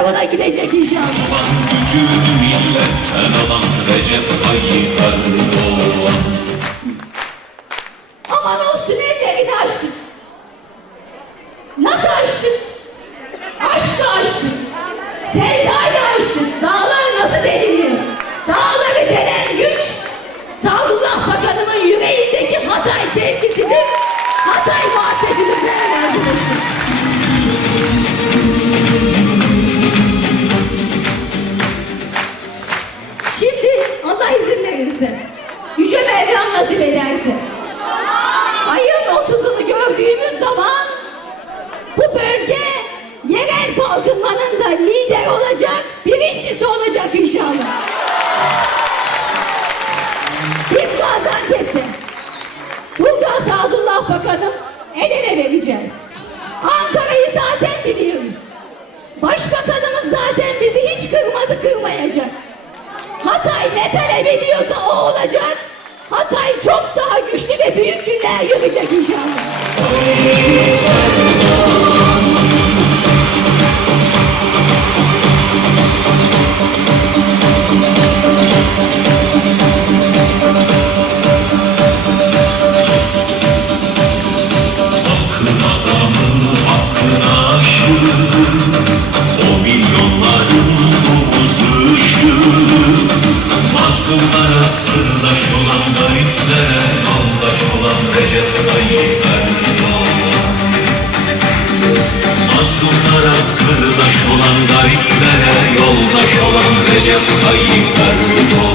mezarına gidecek inşallah. Milletten alan Recep Tayyip Erdoğan Aman olsun ellerini açtık. Nasıl açtık? Aşkla açtık. Sevdayla açtık. Dağlar nasıl deliniyor? Dağları delen güç Sadullah Bakanımın yüreğindeki Hatay sevgisidir. Hatay muhabbetidir değerli arkadaşlar. Nasip ederse, ayın 30'unu gördüğümüz zaman bu bölge yerel kalkınmanın da lider olacak, birincisi olacak inşallah. Biz Gaziantep'te burada Sadullah Bakanım el ele vereceğiz. Ankara'yı zaten biliyoruz. Başbakanımız zaten bizi hiç kırmadı kırmayacak. Hatay ne talep ediyorsa o olacak. Hatay çok daha güçlü ve büyük günler görecek inşallah. Mazlumlara sırdaş olan gariplere Yoldaş olan Recep Tayyip Erdoğan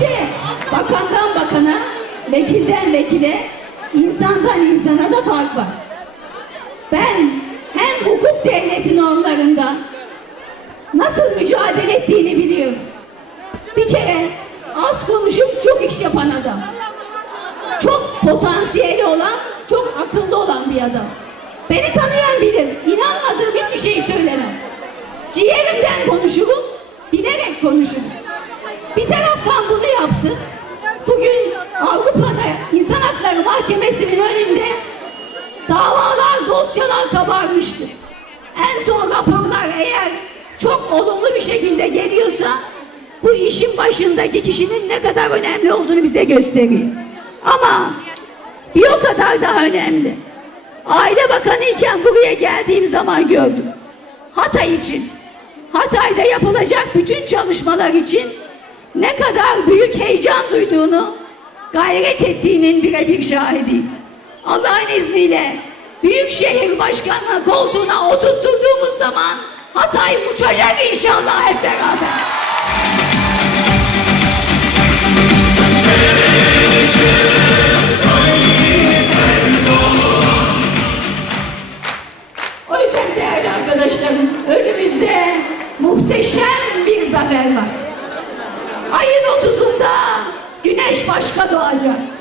de bakandan bakana, vekilden vekile, insandan insana da fark var. Ben hem hukuk devleti normlarında nasıl mücadele ettiğini biliyorum. Bir kere az konuşup çok iş yapan adam. Çok potansiyeli olan, çok akıllı olan bir adam. Beni tanıyan Avrupa'da İnsan Hakları Mahkemesi'nin önünde davalar, dosyalar kabarmıştı. En son raporlar eğer çok olumlu bir şekilde geliyorsa bu işin başındaki kişinin ne kadar önemli olduğunu bize gösteriyor. Ama bir o kadar daha önemli. Aile Bakanı iken buraya geldiğim zaman gördüm. Hatay için, Hatay'da yapılacak bütün çalışmalar için ne kadar büyük heyecan duyduğunu, gayret ettiğinin birebir şahidiyim. Allah'ın izniyle Büyükşehir Başkanlığı koltuğuna oturtturduğumuz zaman Hatay uçacak inşallah hep beraber. O yüzden değerli arkadaşlarım önümüzde muhteşem bir zafer var. Ayın fez, Pascadódia?